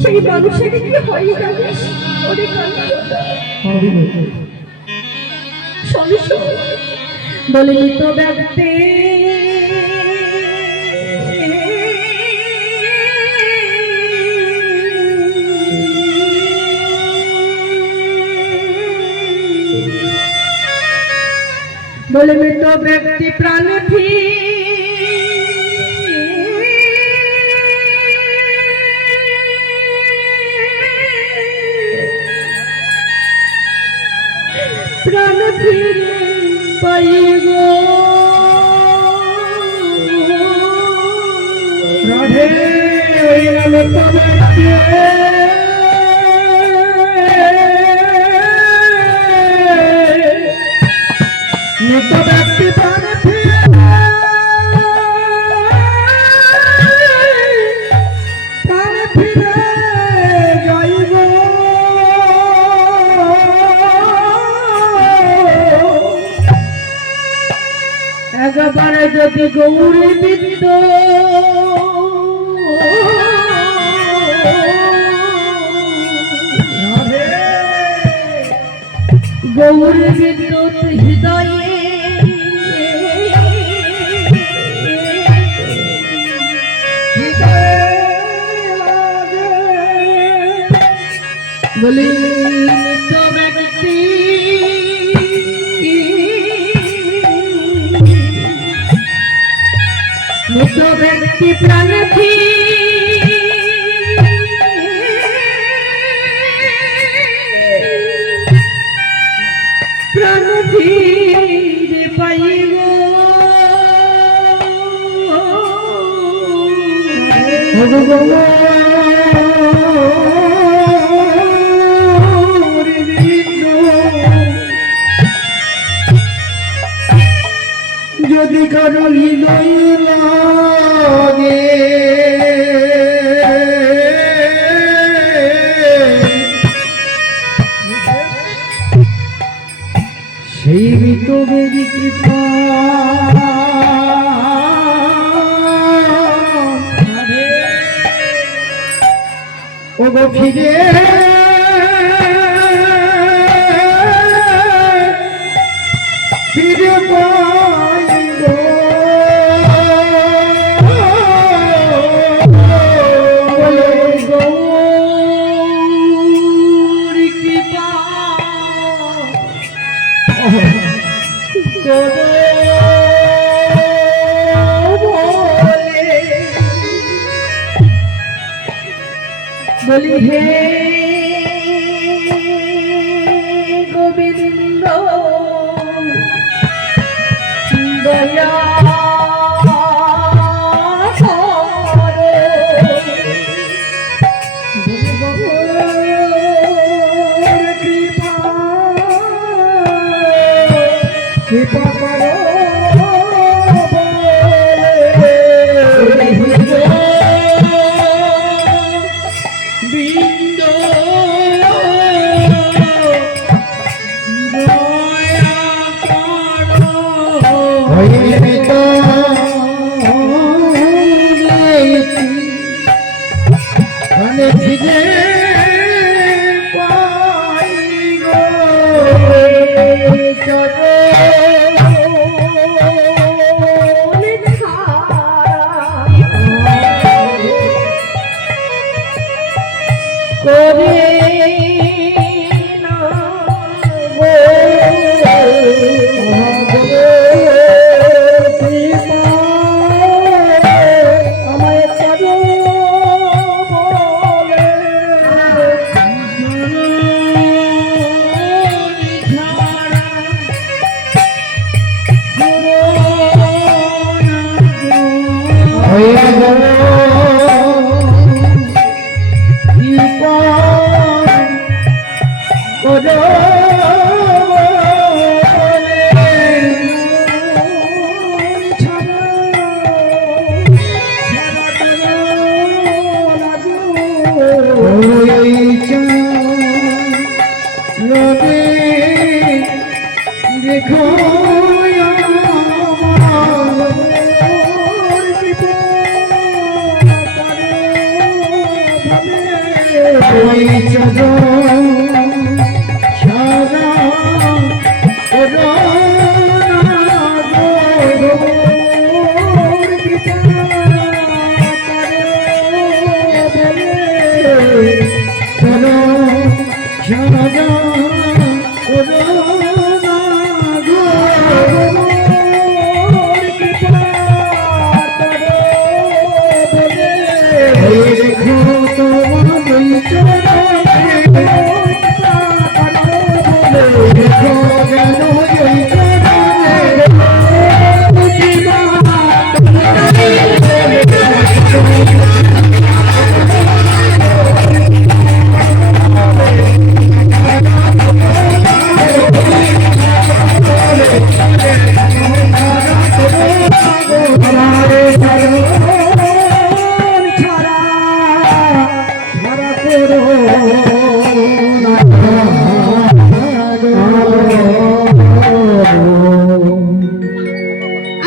সেই মানুষের কি হয় জানিস? অনেক বলে মৃত ব্যক্তি বলে মৃত ব্যক্তি প্রাণ প্রাণ ফিরে পাইব রাধে মৃত ব্যক্তি প্রাণ ফিরে প্রাণ ফিরে যাইব একবারে যদি গৌরী বিদ্য গৌরী বিদ্যুৎ হৃদয়ে বলি মৃত ব্যক্তি মৃত ব্যক্তি প্রাণ প্রাণ ফিরে পাইব যদি কারো হৃদয় লাগে সেই মৃত বেরি কৃপা ও গো ফিরে ফিরে পাইব গৌরী কৃপা বলি হে গোবিন্দ দয়া কৃপা করো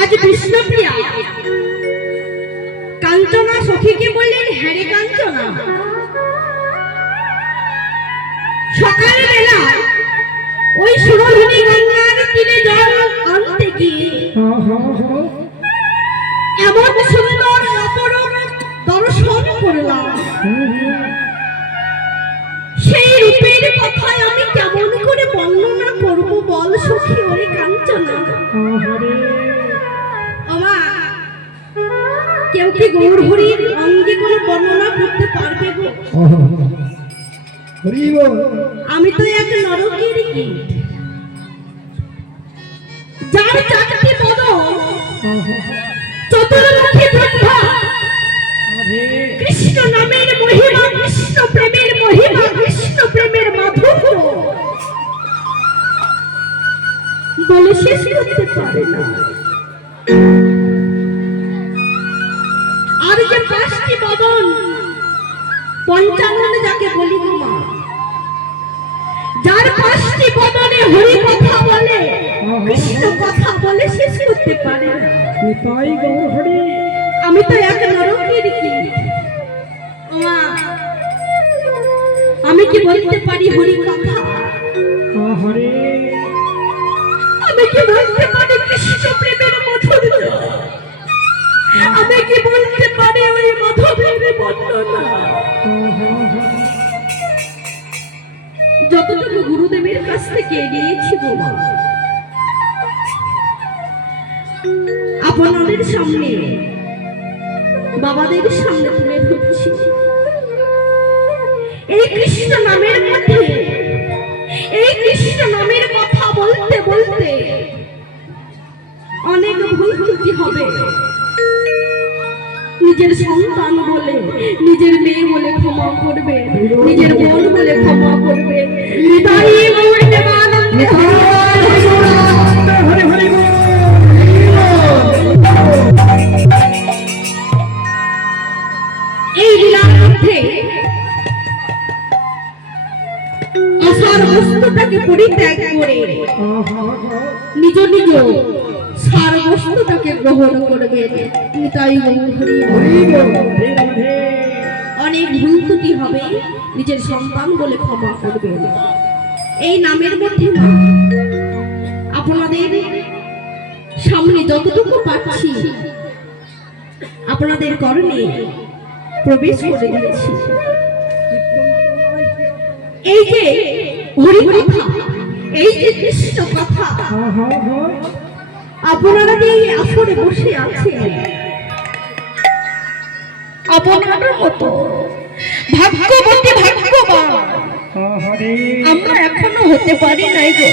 আজ বিষ্ণুপ্রিয়া কাঞ্চনা সখীকে বললেন, হ্যাঁ রে কাঞ্চনা, সকালবেলা ওই সুরধুনী গঙ্গার তীরে জল আনতে গিয়ে এমন সুন্দর অপরূপ দর্শন করলাম, সেই রূপের কথায় আমি কেমন করে বর্ণনা করব বল সখী ওরে কাঞ্চনা। আমা কেউ কি গৌর হরির অঙ্গে কোনো বর্ণনা করতে পারবে গো? আমি তো এক নরকের কীট, যার চারটি বদন, চতুর্মুখী ব্রহ্মা, কৃষ্ণ নামের মহিমা, কৃষ্ণ প্রেমের মহিমা, কৃষ্ণ প্রেমের মাধুর্য বলে শেষ করতে পারে না। আর যে পাঁচটি বদন, পঞ্চানন যাকে বলি গো মা, যার পাঁচটি বদনে হরি কথা বলে, কৃষ্ণ কথা বলে শেষ করতে পারে না। আমি তো এক নরকের কীট, মা আমি কি বলতে পারি হরি কথা? আমি কি বলতে পারি কৃষ্ণ প্রেমের মাধুর্য? আমি কি বলতে পারি ওই মাধবের বর্ণনা? যতটুকু গুরুদেবের কাছ থেকে নিয়েছি গো মা, আপনাদের সামনে, বাবাদের সামনে তুলে ধরছি। এই কৃষ্ণ নামের মধ্যে, এই কৃষ্ণ নামের কথা বলতে বলতে অনেক ভুল ত্রুটি হবে। নিজের সন্তান বলে, নিজের মেয়ে বলে ক্ষমা করবে, নিজের বোন বলে ক্ষমা করবে। এই লীলার মধ্যে আসার বস্তুটাকে পরিত্যাগ করে নিজ নিজ সার বস্তুটাকে গ্রহণ করবে। তাই অনেক ভুল ত্রুটি হবে, নিজের সন্তান বলে ক্ষমা করবে। এই নামের মধ্যে আপনাদের সামনে যতটুকু পাচ্ছি আপনাদের করণে প্রবেশ করে দিচ্ছি। এই যে হরি কথা, এই যে কৃষ্ণ কথা, আপনারা যে আসরে বসে আছেন, আপনার মতো ভাগ্যবতী ভাগ্যবান আমরা এখনো হতে পারি নাই গো।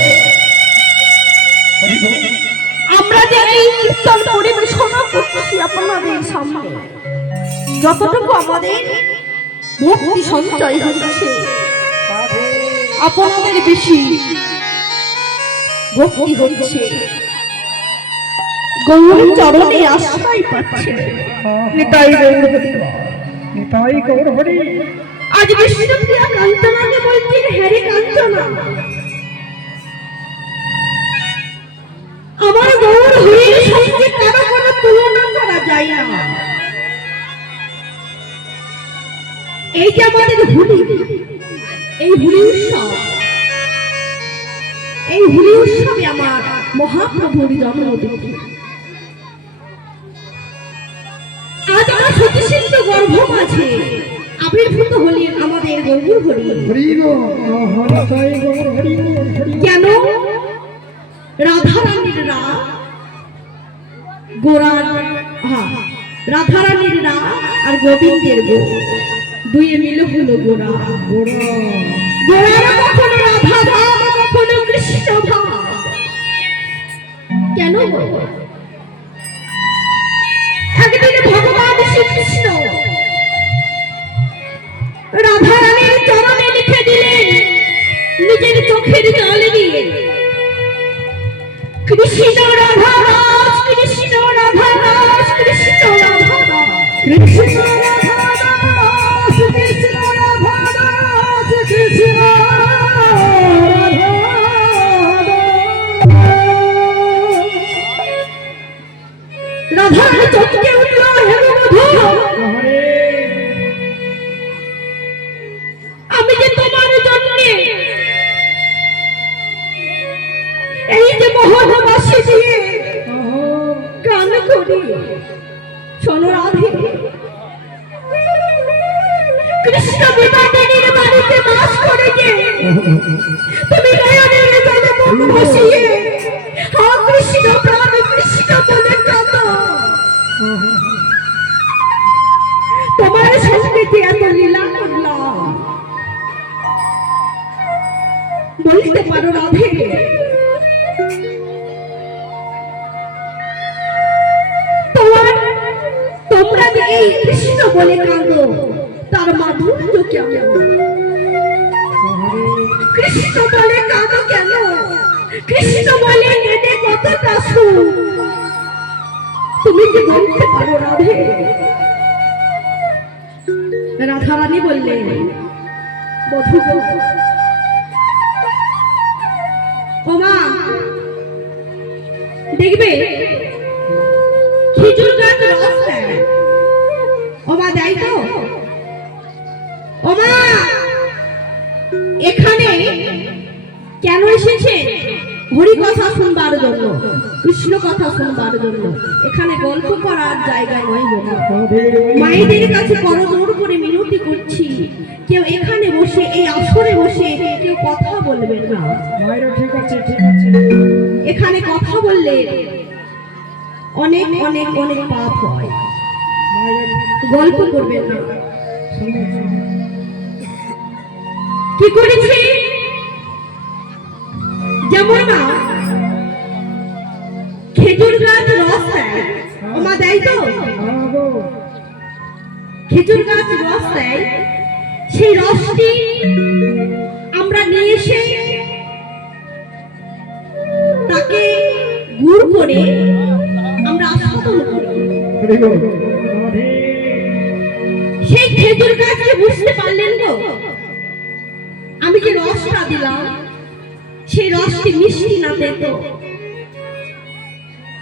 আমরা যে এই কীর্তন পরিবেশনা করছি আপনাদের সামনে, যতটুকু আমাদের ভক্তি সঞ্চয় হচ্ছে, আপনাদের বেশি ভক্তি হচ্ছে, গৌর চরণে আশ্রয় পাচ্ছে। আজ বিষ্ণুপ্রিয়া কাঞ্চনাকে বলছেন, হ্যারি কাঞ্চনা, আমার গৌর হরির সঙ্গে কারো কোনো তুলনা করা যায় না। এই যে আমাদের হরি, এই হোলি উৎসবে আমার মহাপ্রভুর জন্মতিথি। আজ আমার সতীসিদ্ধ গর্ভ মাঝে আবির্ভূত হলেন আমাদের গৌর হরি। কেন? রাধারানীর রাধারানীর রা আর গোবিন্দের গো দুইয়ে মিলে হলো গোরা। গোরারা কখনো রাধা ভাব, কখনো কৃষ্ণ ভাব। কেন? একদিন ভগবান শ্রীকৃষ্ণ রাধারানীর চরণে লিখে দিলেন নিজের চোখের জল দিয়ে, কৃষ্ণ রাধা দাস, কৃষ্ণ রাধা দাস, কৃষ্ণ রাধা দাস, কৃষ্ণ রাধা দাস, কৃষ্ণ রাধা দাস, কৃষ্ণ রাধারানী চমকে উঠল, হে বধূ, আমি যে তোমার জন্যে এই যে মোহনবাসী দিয়ে গান করি। শোনো রাধে, কৃষ্ণ বিবাদিনীর বাড়িতে বাস করে যে তুমি নয়নের জলে মুখ বসিয়ে হা কৃষ্ণ প্রাণ কৃষ্ণ বলে কাঁদো। তোমার সঙ্গে যে এত লীলা করলাম, বলতে পারো রাধে, তোমরা যে এই কৃষ্ণ বলে কাঁদো তার মাধুর্য কেমন? কৃষ্ণ বলে কাঁদো কেন? কৃষ্ণ বলে কেঁদে কতটা সুখ তুমি কি বলতে পারো রাধে? রাধারানী বললেন, বধূ গো, ও মা, দেখবে খেজুর গাছ রস দেয়। ও মা, দেয় তো? ও মা, এখানে কেন এসেছে? হরি কথা শুনবার জন্য, কৃষ্ণ কথা শুনবার জন্য। এখানে গল্প করার জায়গা নয় গো। মায়েদের কাছে করজোড় করে মিনতি করছি, কেউ এখানে বসে, এই আসরে বসে কেউ কথা বলবেন না। ঠিক আছে, ঠিক আছে। এখানে কথা বললে অনেক অনেক অনেক পাপ হয়। গল্প করবেন না। কি করেছি? যেমন না খেজুর গাছ রস দেয়, ওমা দেয় তো? খেজুর গাছ রস দেয়, সেই রসটি আমরা নিয়ে এসে তাকে গুড় করে আমরা আস্বাদন করি। সেই খেজুর গাছকে বুঝতে পারলেন গো, আমি যে রসটা দিলাম সেই রসটি মিষ্টি না পেত।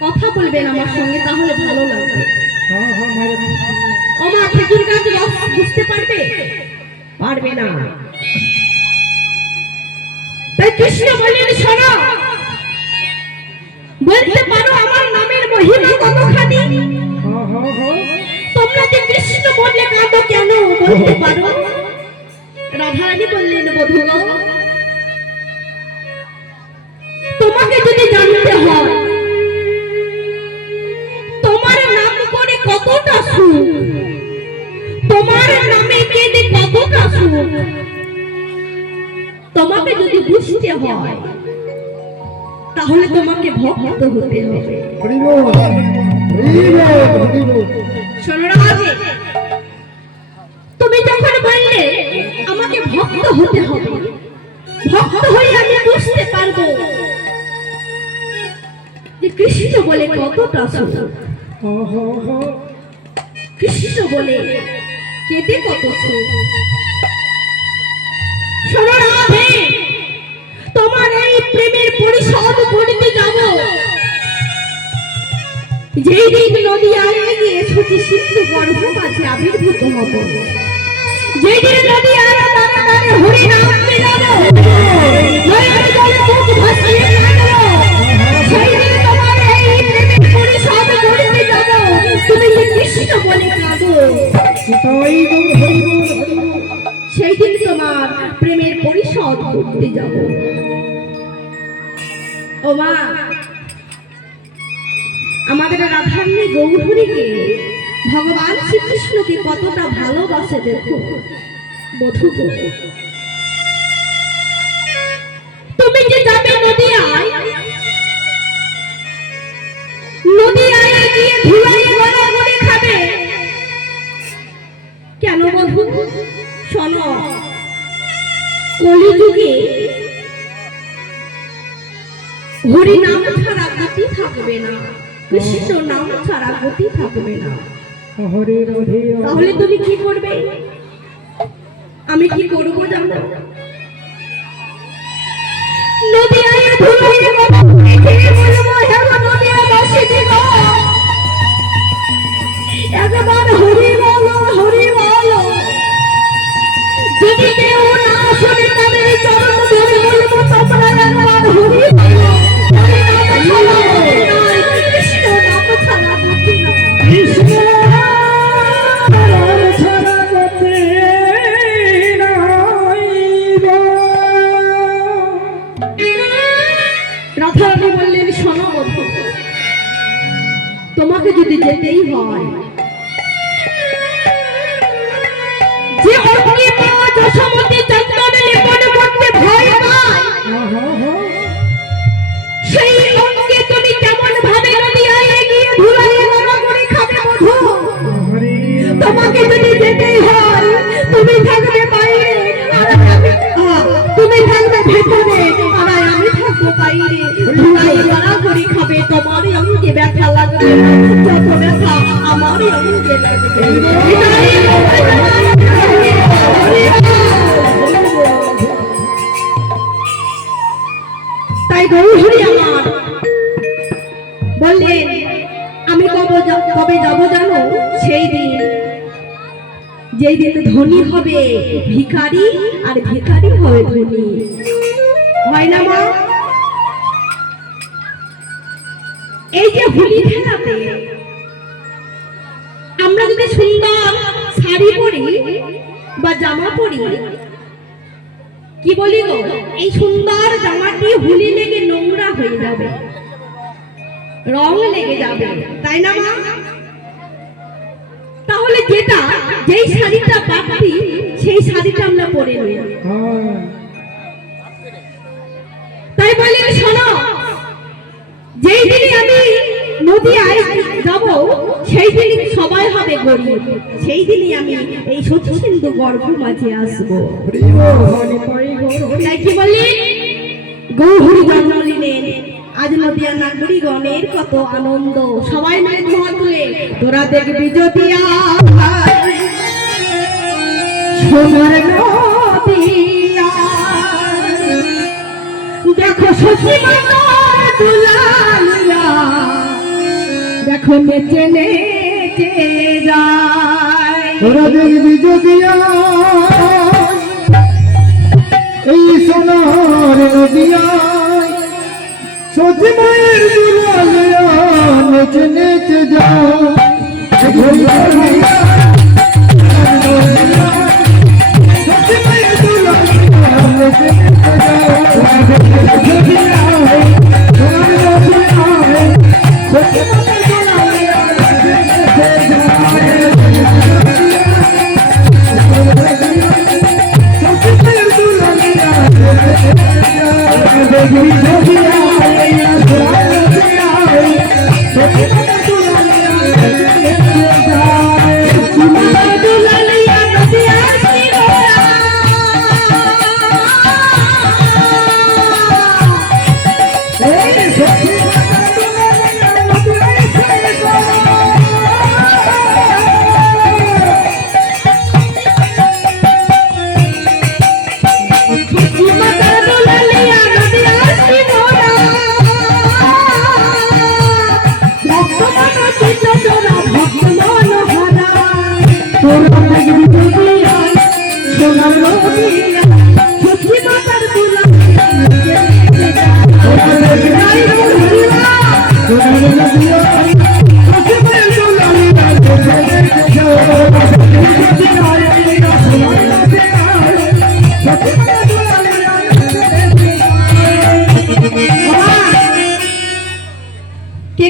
কথা বলবেন আমার সঙ্গে, তাহলে ভালো লাগবে। ও মা, খেজুর গাছ রস বুঝতে পারবে? পারবে না। তাই কৃষ্ণ বললেন, শোনো, বলতে পারো আমার নামের মহিমা কতখানি? তোমরা যে কৃষ্ণ বললে কাঁদো কেন, বলতে পারো? রাধারানী বললেন, বধূ গো, তোমাকে যদি জানতে হয় তোমার নাম করে কতটা সুখ, তোমার নামে কেঁদে কতটা সুখ, তোমাকে যদি বুঝতে হয় তাহলে তোমাকে ভক্ত হতে হবে। শোনো রাধে, তুমি যখন বললে আমাকে ভক্ত হতে হবে, ভক্ত হয়ে আমি বুঝতে পারবো যে কৃষ্ণ বলে কতটা সুখ, কৃষ্ণ বলে কেঁদে কত সুখ। শোনো রাধে, তোমার এই প্রেমের পরিশোধ করতে যাব যেই দিন নদিয়ায় গিয়ে সতী সিন্ধু গর্ভ মাঝে আবির্ভূত হব, যেই দিন নদিয়ার দ্বারে দ্বারে হরি নাম নয় আমি জলে মুখ ভাসিয়ে কাঁদবো। সেই দিন তোমার এই প্রেমের পরিশোধ করতে যাব। তুমি যে কৃষ্ণ বলে কাঁদো, সেই দিন তোমার প্রেমের পরিশোধ করতে যাব। ও মা, আমাদের রাধারানী গৌরহরিকে ভগবান শ্রীকৃষ্ণকে কতটা ভালোবাসে দেখো বধূ গো। তুমি যে যাবে নদিয়ায়, নদিয়ায় গিয়ে ধুলাইয়ে গড়াগড়ি খাবে কেন বধূ? শোনো, কলিযুগে হরি নাম ছাড়া গতি থাকবে না, কৃষ্ণ নাম ছাড়া গতি থাকবে না। তাহলে তুমি কি করবে? আমি কি করবো জানো? নদিয়ায় ধুলাইয়ে গড়াগড়ি খেয়ে বলবো, হে নদিয়াবাসী গো, একবার হরি বলো, হরি বলো। যদি কেউ না শোনে তাদের চরণ ধরে বলবো, তোমরা একবার হরি বলো। হরি নাম ছাড়া গতি নাই, কৃষ্ণ নাম ছাড়া গতি নাই। কৃষ্ণ নাম ছাড়া গতি নাই। রাধারানী বললেন, শোনো বধূ, তোমাকে যদি যেতেই হয়, যে অগ্নি মা যশোমতী চন্দনে লেপন করতে ভয় পায়, সেই অঙ্গে তুমি কেমন ভাবে নদিয়ায় গিয়ে ধুলাইয়ে গড়াগড়ি খাবে বধূ? তোমাকে যদি যেতেই হয়, তুমি থাকবে বাইরে আর তুমি থাকবে ভেতরে আর আমি থাকবো বাইরে। ধুলাইয়ে গড়াগড়ি খাবে, তোমারই অঙ্গে ব্যথা লাগবে, যত ব্যথা আমারই অঙ্গে লাগবে। তাই গৌরহরি আমার বললেন, আমি কবে যাব জানো? সেই দিন যেই দিন ধনী হবে ভিখারি আর ভিখারি হবে ধনী, হয় না মা? এই যে হোলি খেলাতে আমরা যদি সুন্দর শাড়ি পরি বা জামা পরি, কি বলি গো, এই সুন্দর জামাটি হোলি লেগে নোংরা হয়ে যাবে, রং লেগে যাবে, তাই না মা? তাহলে যেই শাড়িটা পাচ্ছি সেই শাড়িটা আমরা পরে নিই। তাই বলি, শোনো, যেই দিনই আমি নদিয়ায় যাব, সেই দিনই সবাই হবে গরিব, সেই দিনই আমি এই সত্য সিন্ধু গর্ভ মাঝে আসবো। তাই কি বলি, গৌরহরি জন্ম নিলেন, আজ নদিয়া নাগরিকগণের কত আনন্দ। সবাই মিলে ধোঁয়া তুলে, তোরা দেখবি যদি সোনার নদিয়া, দেখো সত্যি মাতার দুলালিয়া, দেখো নেচে নেচে যায়। তোরা দেখবি যদি এই সোনার নদিয়া, সত্যি মায়ের দুলালিয়া, নেচে নেচে যাও। সত্যি মায়ের দুলালিয়া, নেচে নেচে যাও। সত্যি মায়ের দুলালিয়া, নেচে নেচে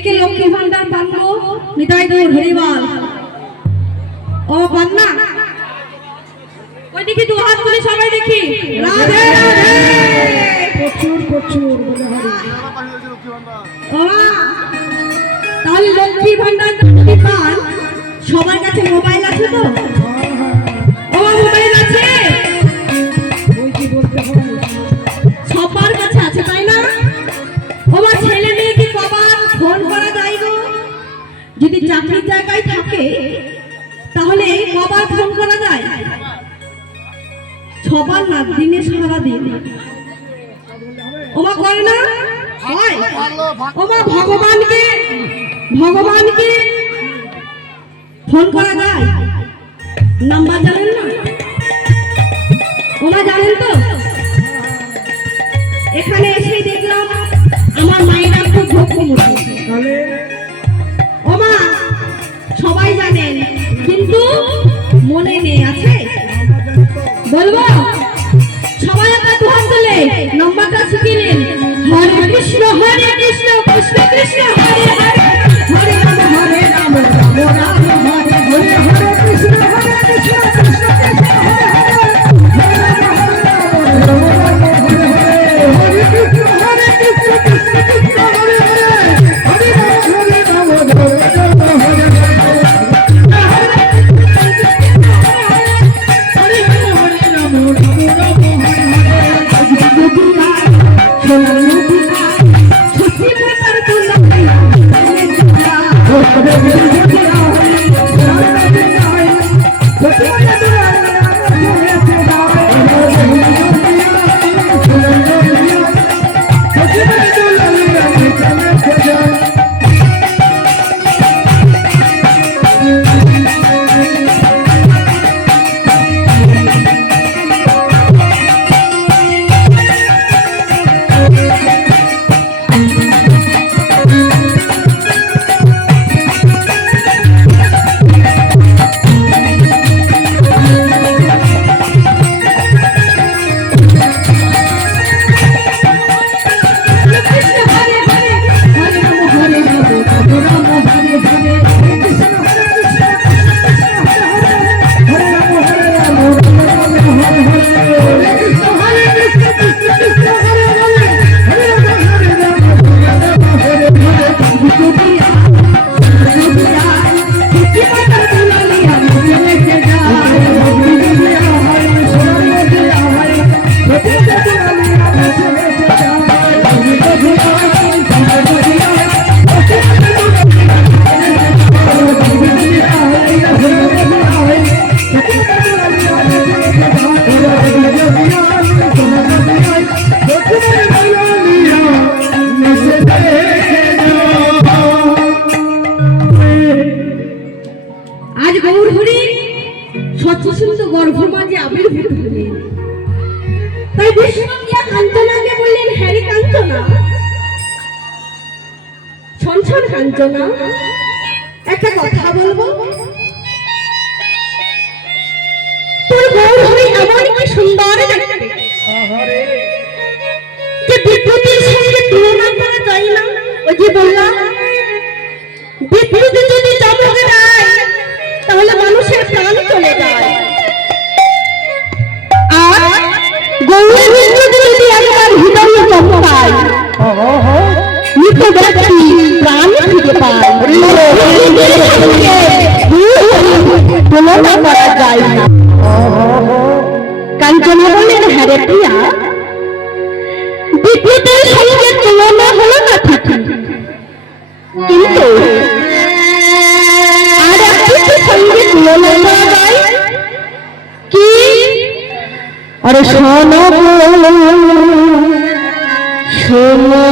কে লক্ষ্মী ভান্ডার পানবো নিতাই গৌর হরিবল ও পান্না ওইদিকে দু হাত তুলে সবাই দেখি রাধে রাধে প্রচুর প্রচুর বলে হরি ও তাহলে লক্ষ্মী ভান্ডার যদি পান সবার কাছে মোবাইল আছে তো ও মোবাইল আছে ওই কি বলতে হবে সবার কাছে আছে তাই না আমার ছেলে মেয়েকে কবার ফোন করা যায় গো যদি চাকরির জায়গায় থাকে তাহলে কবার ফোন করা যায় ছবার না দিনে সারা দিন ওমা করে না হয় ওমা ভগবানকে ফোন করা যায় নাম্বার জানেন না ওমা জানেন তো এখানে এসে দেখলাম আমার মায়েরা খুব ভক্তমতী তাহলে ওমা সবাই জানেন কিন্তু মনে নেই আছে বলবো সবাই একটা দুহাত তুলে নম্বরটা শিখিয়ে নিন হরে কৃষ্ণ কৃষ্ণ কৃষ্ণ হরে হরে হরে রাম রাম রাম হরে হরে হরে কৃষ্ণ কৃষ্ণ কৃষ্ণ হরে হরে হরে কৃষ্ণ হরে কৃষ্ণ কৃষ্ণ কৃষ্ণ হরে হরে হরে রাম হরে আজ গৌর হরি সচ্চিন্ত গর্ভের মাঝে আবির্ভূত হলেন তাই বিষ্ণু গিয়া কাঞ্চনাকে বললেন হ্যারি কাঞ্চনা ছনছন কাঞ্চনা একটা কথা বলবো তোর গৌর হরি এমন কি সুন্দর দেখতে যে বিদ্যুতের সঙ্গে তুলনা করা যায় না ওই যে বললাম বিদ্যুৎ যদি চমকে দেয় তাহলে মানুষের প্রাণ চলে যায় আর গৌরী বিদ্যুৎ যদি একবার হৃদয়ে চমকায় মৃত ব্যক্তি প্রাণ ফিরে পায় তুলনা করা যায় না কাঞ্চনা বললেন হ্যাঁ রে প্রিয়া বিদ্যুতের সঙ্গে তুলনা হলো না ঠিকই কিন্তু আর একটু সঙ্গে তুলনা করা যায় কি আরে শোনো শোনো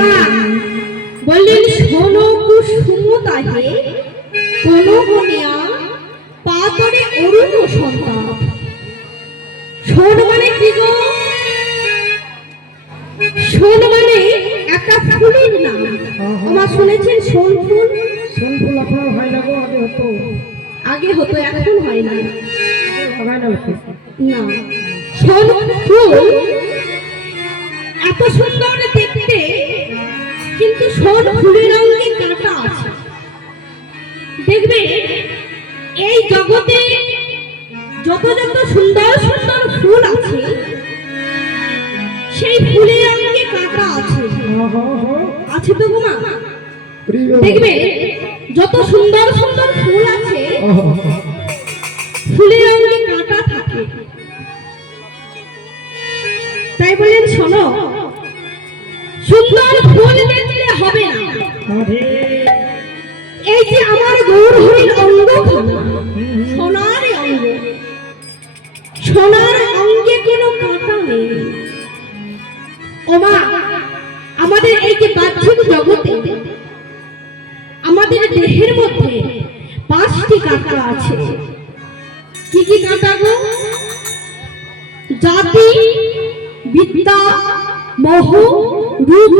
মা বললেন শোনো কুসুম তাহে কোন বনিয়া পাতরে অরুণ সন্তান। শোন মানে কি গো? শোন মানে একটা ফুলের নাম। মা শুনেছেন শোন ফুল? শোন ফুল এখন হয় না গো, আগে হতো। এখন হয় না। হয় না না, শোন ফুল এত সুন্দর দেখতে, কিন্তু শোন ফুলের অঙ্গে কাঁটা আছে। দেখবে এই জগতে যত যত সুন্দর সুন্দর ফুল আছে, সেই ফুলের অঙ্গে কাঁটা আছে। আছে তো গোমা? দেখবে যত সুন্দর সুন্দর ফুল আছে, ফুলের অঙ্গে কাঁটা থাকে। তাই বলেন শোনো, সুন্দর ফুল দেখলে হবে না। এই যে আমার গৌর হরির অঙ্গ, সোনার অঙ্গ, সোনার অঙ্গে কোনো কাঁটা নেই। ওমা আমাদের এই যে বাহ্যিক জগতে, আমাদের দেহের মধ্যে 5টি কাঁটা আছে। কি কি কাঁটা গো? জাতি, বিদ্যা, মোহ, রূপ,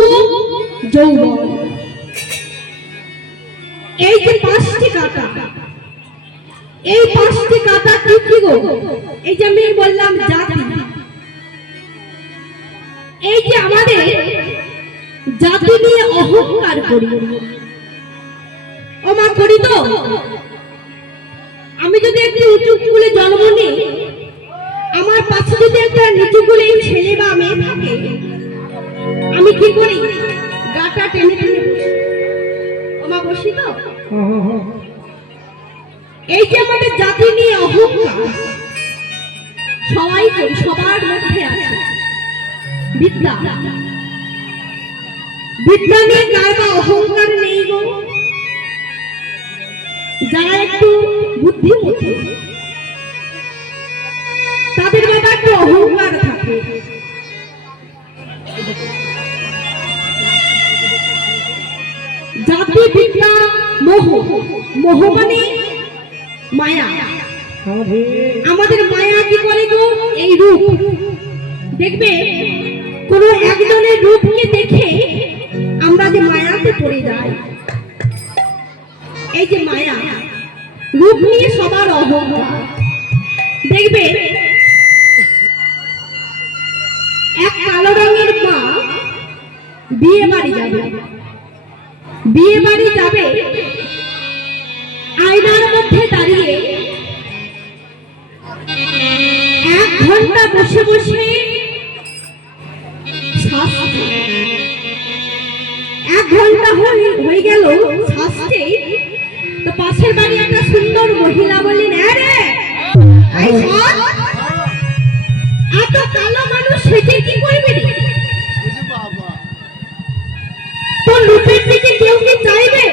যৌবন। এই যে 5টি কাঁটা, এই 5টি কাঁটা কি কি গো? এই যে আমি বললাম জাতি, এই যে আমাদের জাতি নিয়ে অহংকার করি। ও মা করি তো? আমি যদি একটি উঁচু কুলে জন্ম নিই, আমার পাশে যদি একটা নিচু কুলে ছেলে বা মেয়ে থাকে, আমি কি করি? গাটা টেনে টেনে বসি। ও মা বসি তো? এই যে আমাদের জাতি নিয়ে অহংকার সবাই করি, সবার মধ্যে আছে। বিদ্যা, বিদ্যা নিয়ে কার বা অহংকার নেই গো? যারা একটু বুদ্ধিমতী তাদের মধ্যে একটু অহংকার থাকে। জাতি, বিদ্যা, মোহ। মোহ মানে মায়া। আমাদের মায়া কি করে গো? এই রূপ। দেখবে কোন একজনের রূপকে দেখে আমরা যে মায়াতে পড়ে যাই, এই যে মায়া, রূপ নিয়ে সবার অহংকার। দেখবে এক কালো রঙের মা বিয়ে বাড়ি যাবে, বিয়ে বাড়ি যাবে, আয়নার মধ্যে দাঁড়িয়ে 1 ঘন্টা বসে বসে শাস্তি। 1 ঘন্টা হয়ে গেল শাস্তি। তো পাশের বাড়ি একটা সুন্দর মহিলা বললেন, এত কালো মানুষ সেজে কি করবি রে? তোর রূপের দিকে কেউ কি চাইবে?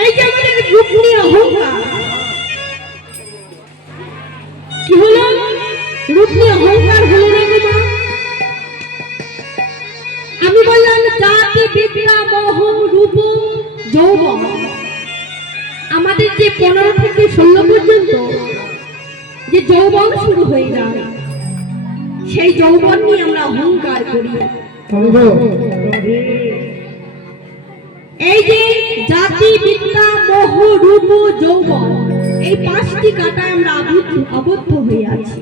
এই যে আমাদের রূপ নিয়ে অহংকার। কি হলো? রূপ নিয়ে অহংকার হলো না গো মা? আমি বললাম জাতি, বিদ্যা, মোহ, রূপ, যৌবন। আমাদের যে 15 থেকে 16 পর্যন্ত যে যৌবন শুরু হয়ে যায়, সেই যৌবন নিয়ে আমরা অহংকার করি। এই যে জাতি, বিদ্যা, মোহ, রূপ, যৌবন, এই 5টি কাঁটায় আমরা আবদ্ধ হয়ে আছি।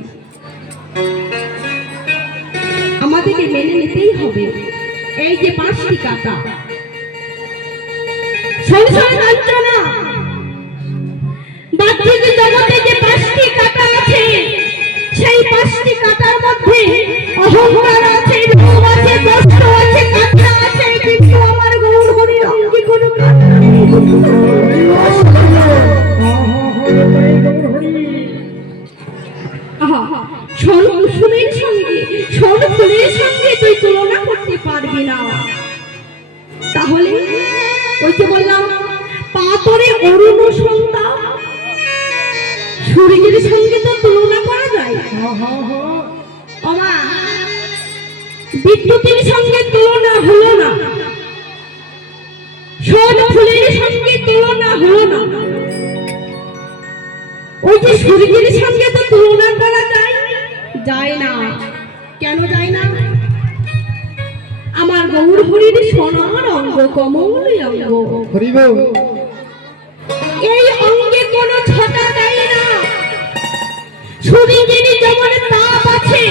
আমাদেরকে মেনে নিতেই হবে এই যে 5টি কাঁটা। সংসার লাঞ্ছনা, বাহ্যিক জগতে যে 5টি কাঁটা আছে, সেই 5টি কাঁটার মধ্যে অহংকার আছে, লোভ আছে, কষ্ট আছে, কাঁটা আছে, কিন্তু আমার গৌর হরির অঙ্গে কোনো কাঁটা নেই। ফুলের সঙ্গে, ফুলের সঙ্গে তুই তুলনা করতে পারবি না। তাহলে ওই যে বললাম পাথরে অরুণ সন্তান, সূর্যের সঙ্গে তো তুলনা করা যায়। বিদ্যুতের সঙ্গে তুলনা হলো না, সব ফুলের সঙ্গে তুলনা হলো না, ওই যে সূর্যের সঙ্গে তো তুলনা করা যায় না। কেন যায় না? আমার গৌর হরির সোনার অঙ্গ, কমল অঙ্গ, হরি বল। এই অঙ্গে কোনো ছটা দেয় না। সূর্যের যেমন তাপ আছে,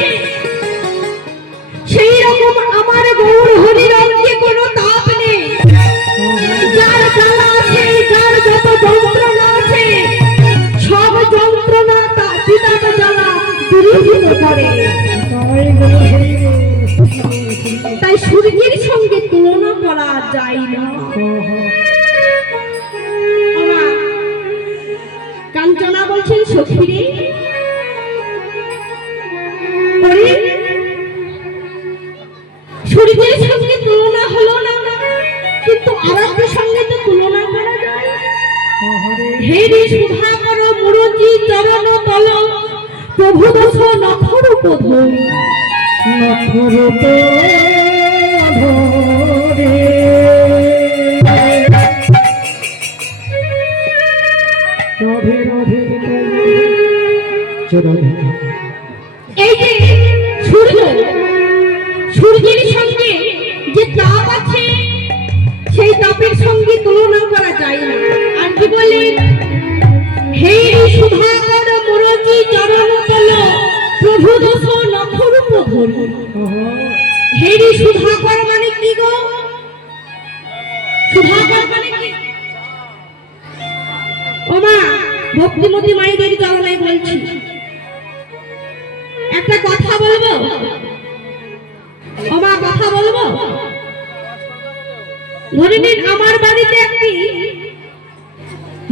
সেই রকম আমার গৌর হরির অঙ্গে কোনো তাপ নেই। যার জ্বালা আছে, যার যত যন্ত্রণা আছে, সব যন্ত্রণা তার পিতার জ্বালা দূরীভূত করে। তাই সূর্যের সঙ্গে তুলনা করা যায় না। ওমা, কাঞ্চনা বলছেন সখীরে, ওরে সূর্যের সঙ্গে তুলনা হলো না, কিন্তু আরেকটার সঙ্গে তো তুলনা করা যায়। হে রে সুধা কর মুরজি চরণ তল, প্রভু দোষ নখর উপধরি। নখর তো ধরে রাধে রাধে চরণে। এই যে সূর্যের সঙ্গে যে তাপ আছে, সেই তাপের সঙ্গে তুলনা করা যায় না। আর কি বলেন? হে সুধাকর মুরজি চরণ তল, প্রভু দোষ নখর উপধরি। হে সুধাকর মানে কি গো? সুধাকর মানে কি? ও মা, ভক্তিমতী মায়েদের চরণে বলছি, একটা কথা বলবো? ও মা, কথা বলবো? ধরে নিন আমার বাড়িতে একটি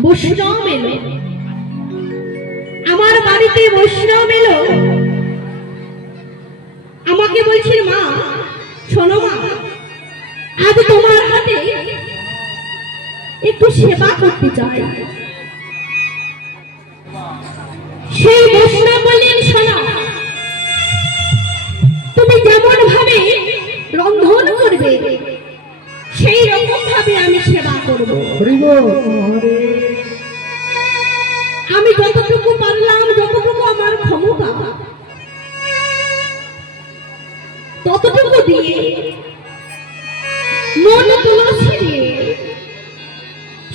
বৈষ্ণব এলো, আমার বাড়িতে বৈষ্ণব এলো, আমাকে বলছেন মা শোনো মা, আজ তোমার হাতে একটু সেবা করতে চাই। সেই বৈষ্ণব বললেন শোনো, তুমি যেমন ভাবে রন্ধন করবে সেই রকম ভাবে আমি সেবা করব। হরি বল। হরে আমি যতটুকু পারলাম, যতটুকু আমার ক্ষমতা, ততটুকু দিয়ে মন তুলসী দিয়ে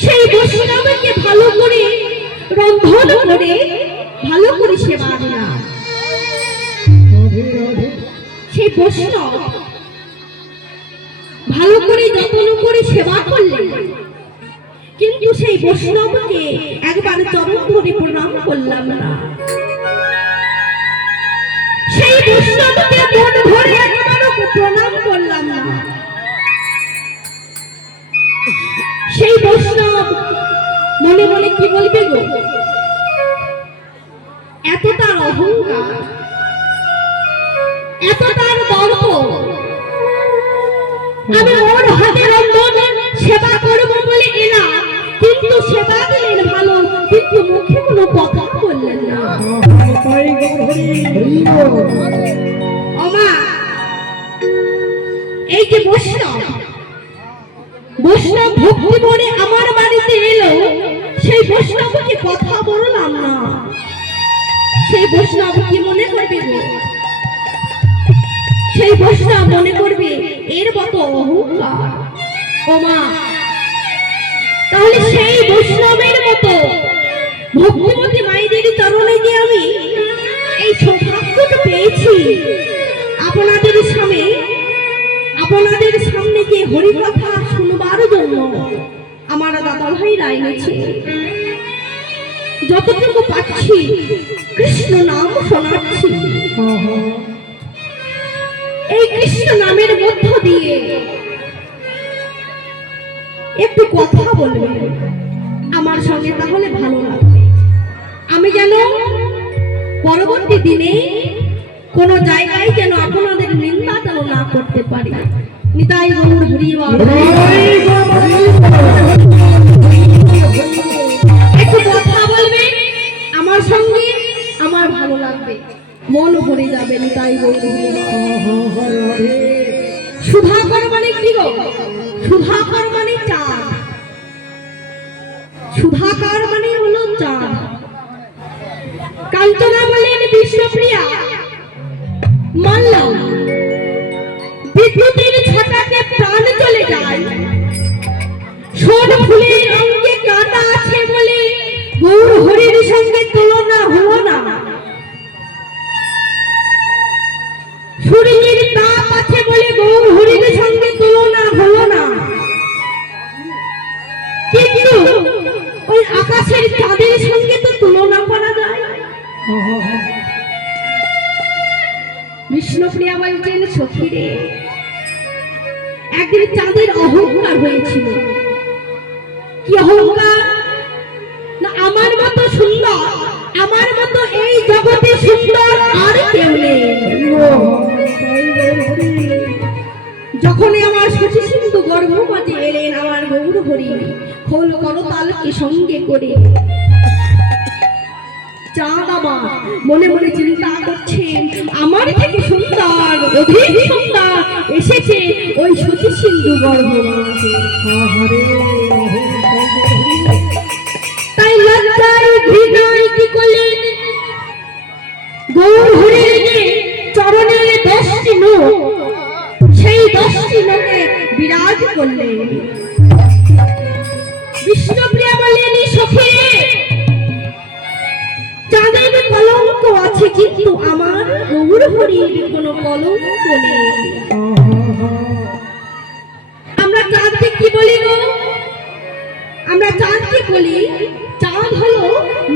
সেই বৈষ্ণবকে ভালো করে রন্ধন করে ভালো করে সেবা দিলাম। রাধে রাধে সেই বৈষ্ণব ভালো করে যত্ন করে সেবা করলেন, কিন্তু সেই বৈষ্ণবকে একবার চরণ ধরে প্রণাম করলাম না। সেই বৈষ্ণবকে মন ধরে একবারও প্রণাম করলাম না। সেই বৈষ্ণব মনে মনে কি বলবে গো? এত তার অহংকার, এত তার দর্প, আমি ওর হাতে রন্ধন সেবা করব বলে এলাম, কিন্তু সেবা দিলেন ভালো, কিন্তু মুখে কোনো কথা বললেন না। তাই গৌর হরি। হরি বল। ওমা, এই যে বৈষ্ণব ভক্তি করে আমার বাড়িতে এলো, সেই বৈষ্ণবকে কথা বললাম না। সেই বৈষ্ণব কি মনে করবে গো? সেই বৈষ্ণব মনে করবে এর মতো অহংকার। ওমা, তাহলে সেই বৈষ্ণবের মতো ভক্তিমতী মায়েদের চরণে যে আমি এই সৌভাগ্যটা পেয়েছি, আপনাদের সামনে যে হরি কথা শুনবার জন্য আমার দাদা ভাইরা এনেছে, যতটুকু পাচ্ছি কৃষ্ণ নাম শোনাচ্ছি। এই কৃষ্ণ নামের মধ্য দিয়ে একটু কথা বলবে আমার সঙ্গে, তাহলে ভালো লাগবে। আমি যেন পরবর্তী দিনে কোন জায়গায় যেন আপনাদের নিন্দা যেন না করতে পারি। নিতাই গৌর হরি বল। একটু কথা বলবে আমার সঙ্গে, আমার ভালো লাগবে। মন ভরে যাবে নিতাই গৌর সুধাকর মানে কি গো? সুধাকর মানে চাঁদ, সুধাকর মানে হলো চাঁদ। কাঞ্চনা বলেন বিশ্বপ্রিয়া, মানলাম বিদ্যুতের ছটাতে প্রাণ চলে যায়, সোন ফুলের অঙ্গে কাঁটা আছে বলে গৌর হরির সঙ্গে তুলনা হলো না, সূর্যের তাপ আছে বলে গৌর হরির সঙ্গে তুলনা হলো না, কিন্তু ওই আকাশের চাঁদের সঙ্গে তো তুলনা করা যায়। বিষ্ণুপ্রিয়া বলছেন সখীরে, একদিন চাঁদের অহংকার হয়েছিল। কি অহংকার? না আমার মতো সুন্দর, আমার মতো এই জগতে সুন্দর আর কেউ নেই। যখনই আমার শশী সিন্ধু গর্ভ মাঝে এলেন আমার গৌর হরি, খোল করতালকে সঙ্গে করে চাঁদ আমার মনে মনে চিন্তা করছেন, আমার থেকে সুন্দর, অধিক সুন্দর এসেছে ওই শশী সিন্ধু গর্ভ মাঝে। তাই লজ্জায় ঘৃণায় কি করলেন, গৌর হরির যে চরণে 10টি নখ, সেই 10টি নখে বিরাজ করলেন। বিষ্ণুপ্রিয়া বললেন সখী, চাঁদের কলঙ্ক আছে কিন্তু আমার গৌর হরির কোনো কলঙ্ক নেই। আমরা চাঁদকে কি বলি গো? আমরা চাঁদকে বলি চাঁদ হলো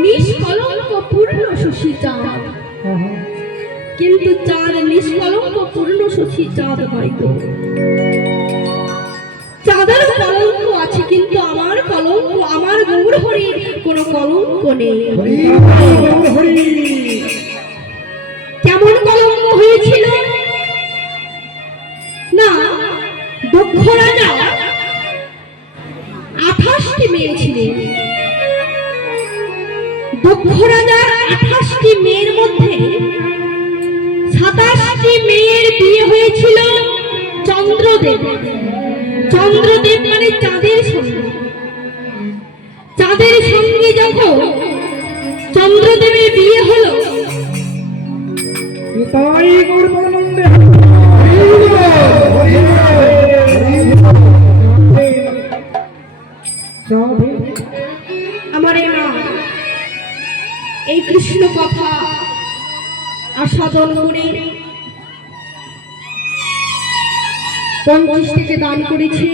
নিষ্কলঙ্ক পূর্ণ শশী চাঁদ, কিন্তু চাঁদ নিষ্কলঙ্ক পূর্ণ শশী চাঁদ হয় গো। চাঁদের কলঙ্ক আছে কিন্তু আমার কলঙ্ক, আমার গৌর হরির কোনো কলঙ্ক নেই। কেমন কলঙ্ক হয়েছিল না, দক্ষ রাজা 28টি মেয়ে ছিলেন। দক্ষ রাজার 28টি মেয়ের মধ্যে 27টি মেয়ের বিয়ে হয়েছিল চন্দ্রদেব। চন্দ্রদেব মানে চাঁদের সঙ্গে। চাঁদের সঙ্গে যখন চন্দ্রদেবের বিয়ে হলো, আমার এই কৃষ্ণ কথা আস্বাদন করে 50 থেকে দান করেছে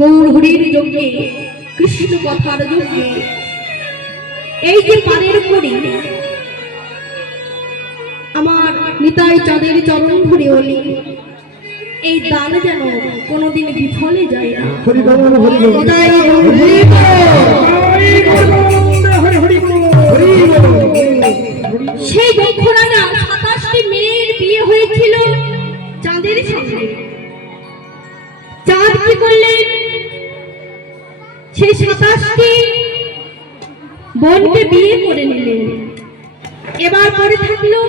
গৌর হরির যজ্ঞে, কৃষ্ণ কথার যজ্ঞে। এই যে পারের করি আমার নিতাই চাঁদের চরণ ধরে হলি, এই দান যেন কোনোদিন বিফলে যায় না। সেই দক্ষ রাজা 27টি মেয়ের বিয়ে হয়েছিল চাঁদের সঙ্গে। চাঁদ কি করলেন, সেই 27টি বোনকে বিয়ে করে নিলেন। এবার পরে থাকলো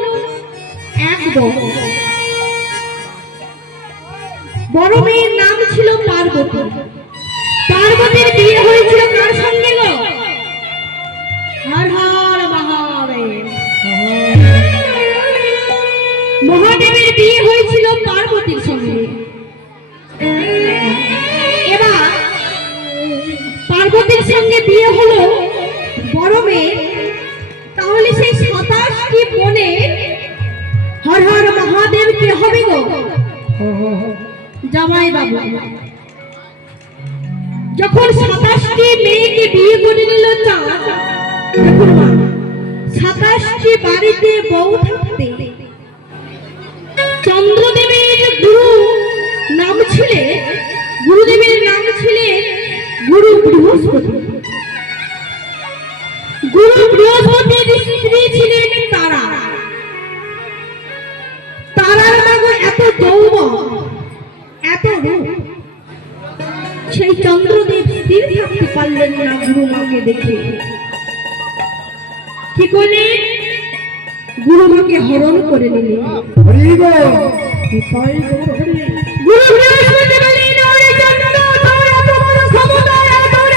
এক বোন। বড় মেয়ের নাম ছিল পার্বতী। পার্বতীর বিয়ে হয়েছিল কার সঙ্গে গো? হর হর মহাদেব। মহাদেবের বিয়ে হয়েছিল পার্বতীর সঙ্গে। এবার পার্বতীর সঙ্গে বিয়ে হলো বড় মেয়ে। তাহলে সেই 27টি বোনের হর হর মহাদেব কে হবে গো? জামাই বাবু। যখন 27টি মেয়েকে বিয়ে করে নিল চাঁদ, দেখুন মা, 27টি বাড়িতে বউ থাকতে চন্দ্রদেবের গুরুদেবের নাম ছিলেন গুরু বৃহস্পতি। গুরু বৃহস্পতির স্ত্রী ছিলেন তারা। তারার মাগো এত যৌবন, এত রূপ, সেই চন্দ্রদেব স্থির থাকতে পারলেন না গুরু মাকে দেখে। কি করলেন? গুরুমাকে হরণ করে নিলে। হরি গো নিতাই গৌর হরি। গুরু বৃহস্পতি বললেন, ওরে চন্দ্র, তোর এত বড় ক্ষমতা, এত বড়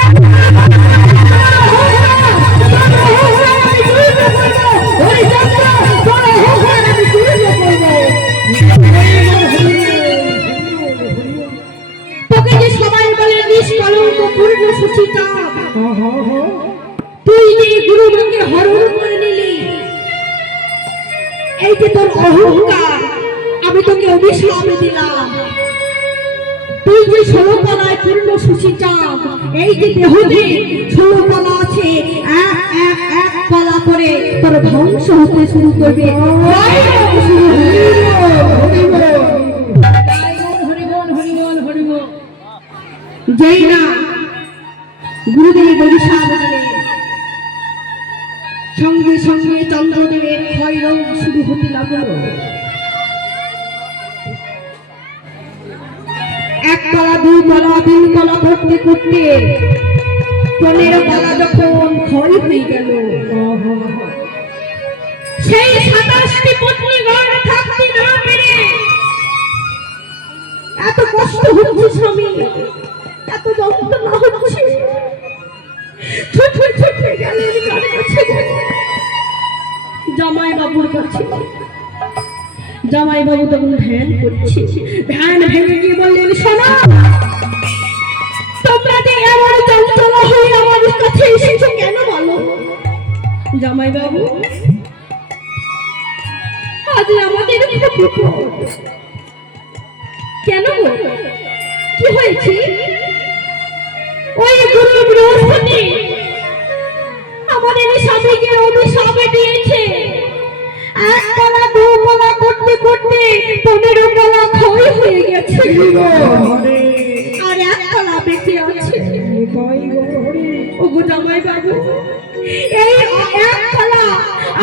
তোকে যে সবাই বলে নিষ্কলঙ্ক পূর্ণ সুচিতা, তুই যে গুরুমাকে হরণ করে নিলি, এই যে তোর অহংকার, আমি তোকে অভিশাপ দিলাম। তুই যে 16 তলায় পূর্ণ সুচিচাঁদ, এই যে দেহতে 16 তলা আছে, এক তলা করে তোর ধ্বংস হতে শুরু করবে। যেই না গুরুদেব অভিশাপ দিলেন, সঙ্গে সঙ্গে চন্দ্রদেবের ক্ষয় রোগ শুরু হতে লাগলো। একতলা, 2 তলা, 3 তলা করতে করতে 15 তলা যখন ক্ষয় হয়ে গেল, সেই 27টি পত্নীগণ থাকতে না পেরে, এত কষ্ট হচ্ছে স্বামী, এত যন্ত্রণা হচ্ছে, ছুটে ছুটে গেলেন কার কাছে? জামাই বাবুর কাছে। জামাই বাবু তখন ধ্যান করছে, ধ্যান ভেঙে গিয়ে বললেন, শোনো, তোমরা যে এমন যন্ত্রণা হয়ে আমার কাছে এসেছো কেন বলো? জামাই বাবু, আজ আমাদের কেন গো, কি হয়েছে? ওই গুরু বৃহস্পতি আমাদের স্বামীকে অভিশাপ দিয়েছে। 1 তলা, 2 তলা করতে করতে 15 তলা ক্ষয় হয়ে গেছে, আর 1 তলা বেঁচে আছে। ওগো জামাই বাবু, এই 1 তলা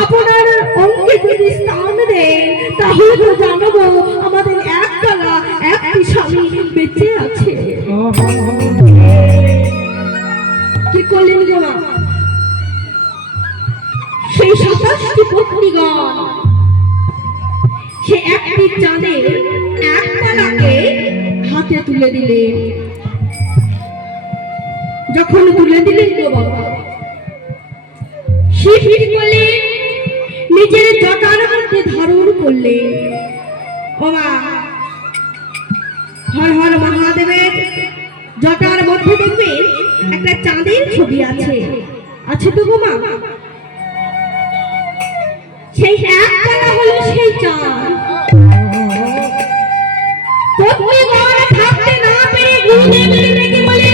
আপনার অঙ্কে যদি স্থান দেন, তাহলে তো জানবো আমাদের 1 তলা একটি স্বামী বেঁচে আছে। কি করলেন গো মা? সেই 27টি পত্নীগণ সে একটি চাঁদের 1 তলাকে হাতে তুলে দিলেন। যখন তুলে দিলেন গো বাবা, শিব বলে নিজের জটার মধ্যে ধারণ করলেন। ও মা, হর হর মহাদেবের জটার মধ্যে দেখবে একটা চাঁদের ছবি আছে, আছে তো গো মা? সেই 1 তলা হলো সেই চাঁদ। পত্নীগণ থাকতে না পেরে গুরুদেবকে ডেকে বলে,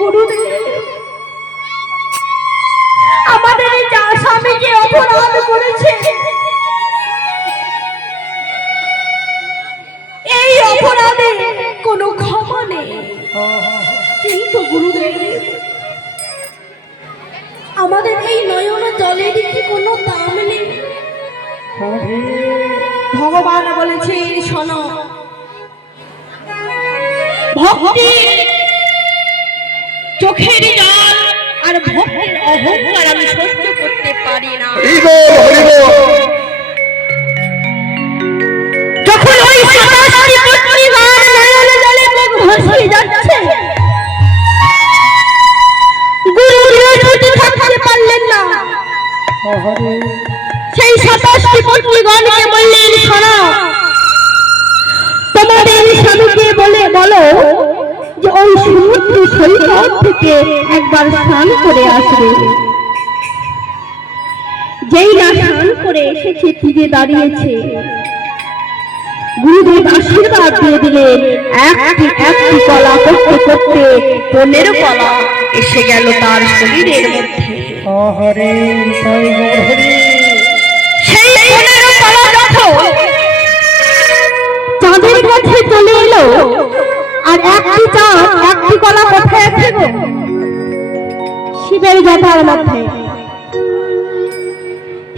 গুরুদেব, আমাদের এই স্বামী যে অপরাধ করেছে, এই অপরাধে কোনো ক্ষমা নেই। কিন্তু গুরুদেব, আমাদের এই নয়ন জলের কি কোনো দাম নেই? ভগবান বলেছে, শোনো, ভক্তি চোখের জল আর ভক্তির অহংকার আমি সহ্য করতে পারি না। যখন ওই 27টি পত্নীগণ নয়ন জলে মুখ ভাসিয়ে যাচ্ছে, গুরু বৃহস্পতি থাকতে পারলেন না। সেই 27টি পত্নীগণকে বললেন, শোনো, বলো যে ওই সমুদ্র সৈকত থেকে একবার স্নান করে আসবে। যেই না স্নান করে এসেছে, তীরে দাঁড়িয়েছে, গুরুদেব আশীর্বাদ দিয়ে দিলেন। একটি একটি কলা করতে করতে 15 কলা এসে গেল তার শরীরের মধ্যে। হরে তাই গৌর হরি। সেই 15 কলা যখন চাঁদের কাছে চলে এলো, আর একটি চাঁদ একটি কলা কোথায় আছে গো? শিবের জটার মধ্যে।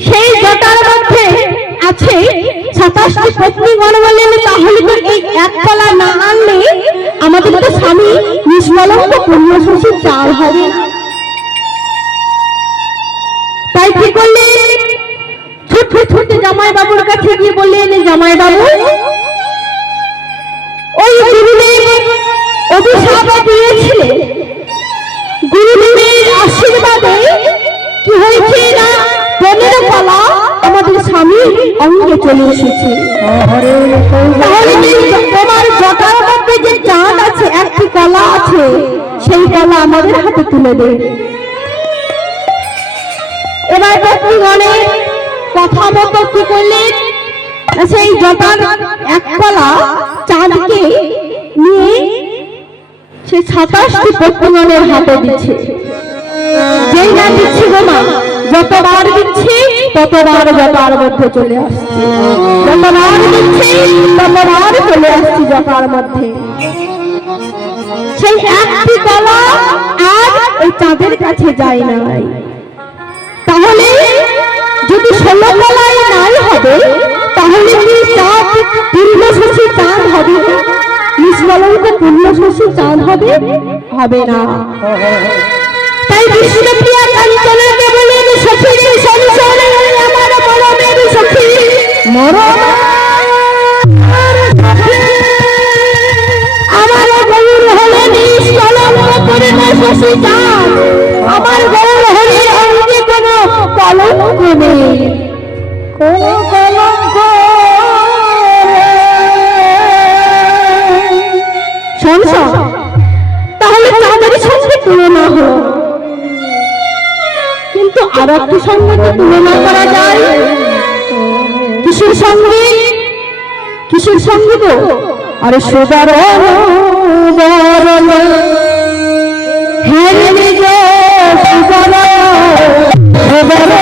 সেই জটার মধ্যে আছে 27টি পত্নীগণ। বললেন তাহলে তো এই এক কলা না আনলে আমাদের তো স্বামী নিষ্কলঙ্ক পুণ্যশোষী চাল হবে। তাই কি করলেন? ছুটতে ছুটতে জামাই বাবুর কাছে গিয়ে বললেন, জামাই বাবু, ওই গুরুদেব অভিশাপ দিয়েছিলেন, গুরুদেবের আশীর্বাদে কি হয়েছে না 15 কলা আমাদের স্বামী অঙ্গে চলে এসেছে। তাহলে তোমার জটার মধ্যে যে চাঁদ আছে, একটি কলা আছে, সেই কলা আমাদের হাতে তুলে দে। এবার পত্নীগণে কথা মতো কি করলেন? সেই জটার এক কলা চাঁদকে নিয়ে সে 27টি পত্নীগণের হাতে দিচ্ছে। যেই না দিচ্ছি গো মা, যতবার দিচ্ছি ততবার জটার মধ্যে চলে আসছে, যতবার দিচ্ছি ততবার চলে আসছি জটার মধ্যে। সেই একটি কলা আর ওই চাঁদের কাছে যায় নাই। তাহলে যদি 16 কলাই নাই হবে, তাহলে কি চাঁদ পুণ্যশোষী চাঁদ হবে? নিষ্কলঙ্ক পুণ্যশোষী চাঁদ হবে? হবে না। তাই বিষ্ণুপ্রিয়া কাঞ্চনাকে বলেন, সখী সংসারে আমার মরণের সখী, মরণ আমার গৌর হলে নিষ্কলঙ্ক পুণ্যশোষী চাঁদ। আমার গৌর হলে অঙ্গে কোনো কলঙ্ক নেই, কোনো কলঙ্ক। সংসার তাহলে চাঁদের সঙ্গে তুলনা হলো, কিন্তু আর একটি সঙ্গে তো তুলনা করা যায়। কিসের সঙ্গে? কিসের সঙ্গে গো? আরে সুবরণ বরণ হ্যাঁ নিজ সুবরণ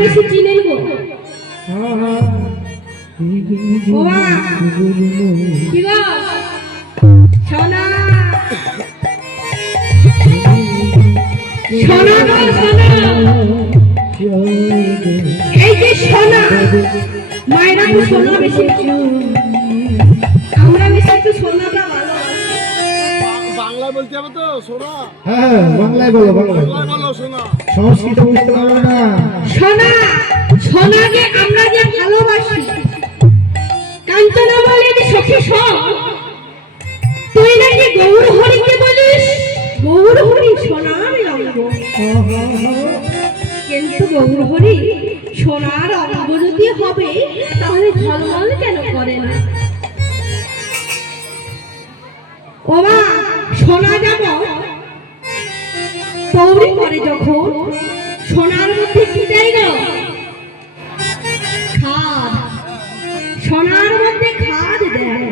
বেশি চিনেন গো। ওমা কি গো সোনা, সোনা গো সোনা, এই যে সোনা, মায়েরা তো সোনা বেশি, আমরা বেশি একটু সোনাটা ভালো। বাংলা বলতে হবে তো সোনা? হ্যাঁ বাংলায় বলো, বাংলায় বলো সোনা। সংস্কৃত বুঝতে পারবে না। সোনা, সোনাকে আমরা যে ভালোবাসি, কাঞ্চনা বলে সখী সব, তুই নাকি গৌর হরিকে বলিস গৌর হরি সোনার অঙ্গ, কিন্তু গৌর হরি সোনার অঙ্গ যদি হবে তাহলে ঝলমল কেন করে না? ওমা সোনা যেমন তৈরি করে, যখন সোনার মধ্যে কি দেয় না? খাদ। সোনার মধ্যে খাদ দেয়,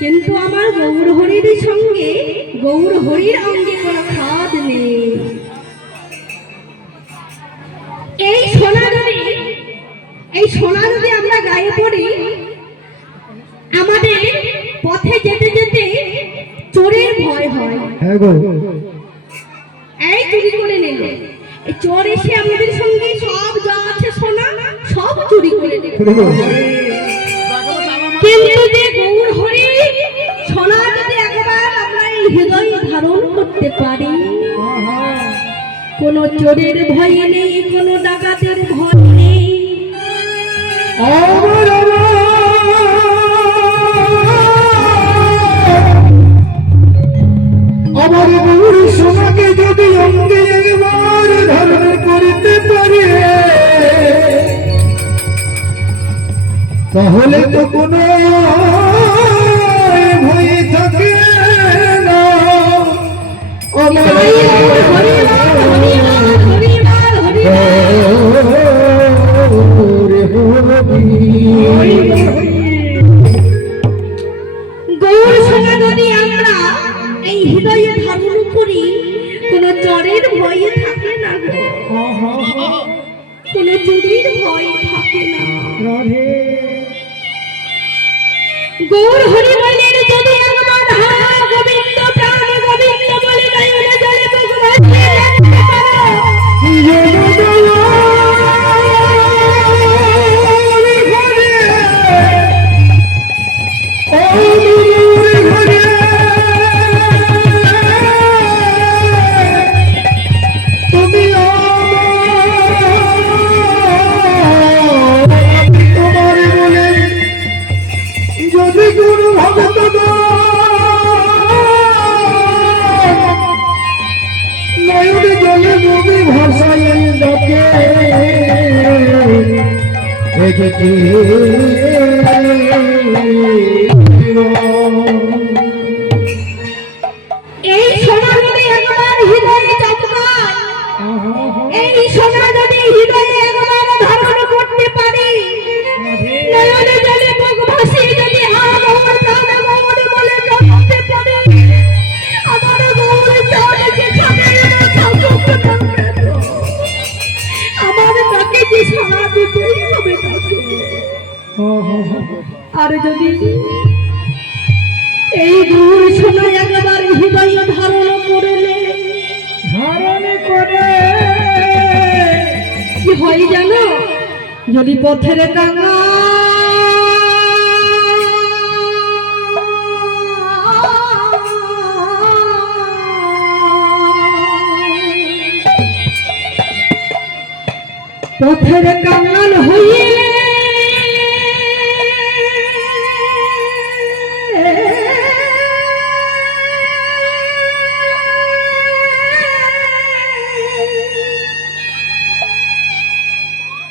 কিন্তু আমার গৌর হরির সঙ্গে গৌর হরির অঙ্গে কোনো খাদ নেই। এই সোনা যদি আমরা গায়ে পড়ি, আমাদের পথে যেতে যেতে চোরের ভয় হয়। হ্যাঁ গো, এই চুরি করে নিল, এই চোর এসে আমাদের সঙ্গে দেখো তো টানা মাছ। কিন্তু যে গৌর হরি সোনা যদি একবার আমরা এই হৃদয়ে ধারণ করতে পারি, কোনো চোরের ভয় নেই, কোনো ডাকাতের ভয় নেই। আমার আমার গৌর সোনাকে যদি অঙ্গে একবার ধারণ করতে পারে, তাহলে তো কোনো ভয় থাকে না। আমার হরিবল, হরিবল, হরিবল, হরিবল। গৌর সোনা যদি আমরা এই হৃদয়ে ধারণ করি, কোনো চোরের ভয় থাকে না গো, কোনো চুরির ভয় থাকে না। গৌর হরিবলের যদি একবার হা গোবিন্দ প্রাণ গোবিন্দ বলে নয়নে জলে বুক ভাসিয়ে রাখতে পারো, যদি গুরু ভগত নয়নে জলে নদী ভাষায় ডাকে দেখে এই সোনা যদি একবার হৃদয়ে চমকায়, এই সোনা যদি হৃদয়ে একবার ধারণ করতে পারি, নয়নে জলে বুক ভাসিয়ে যদি আমার প্রাণ গৌর বলে জপতে পারি, আমার গৌর চলে যেখানে থাকুক না কেন, আমার তাকে যে সোনা দিতেই হবে তাকে। আর যদি এই গৌর সোনা একবার হৃদয় ধারণ করলে, ধারণ করে কি হয় জানো, যদি পথের কাঙা পথের কাঙাল হইয়ে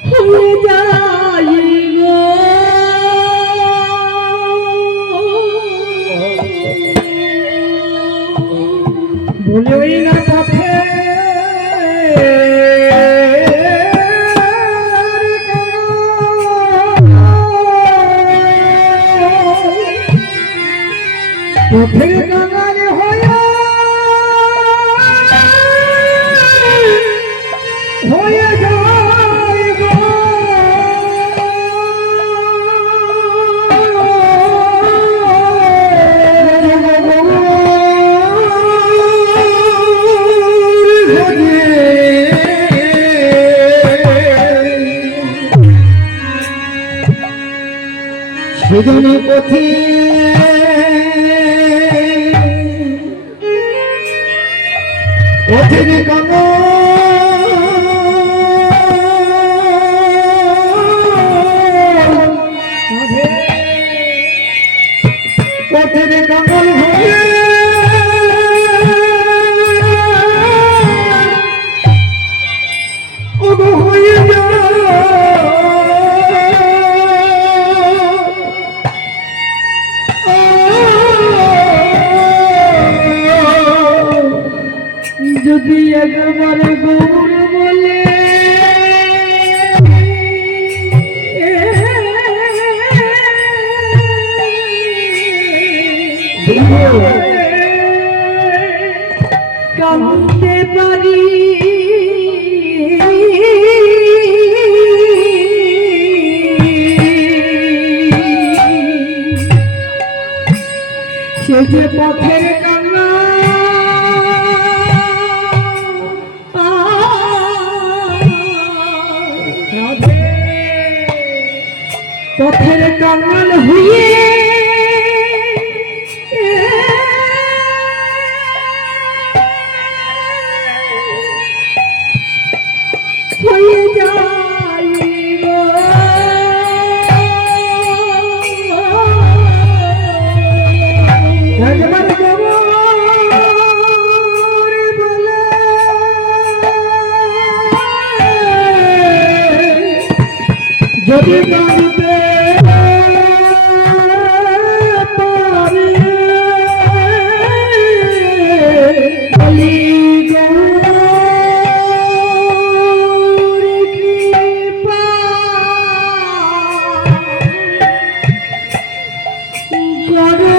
হয়ে যায় গো, বলেই না পথে পথের কাঙাল হয়ে যায় গো। সেজন্য পথে পথের কাঙাল পথের কাঙাল হয়ে হয়ে যদি একবার গৌর বলে কাঁদতে পারি, সে যে পথের কাঙাল পথের কাঙাল হইয়ে হয়ে যায় গো। একবার বলে যদি জানতে পারি বলি গৌরী কৃপা করো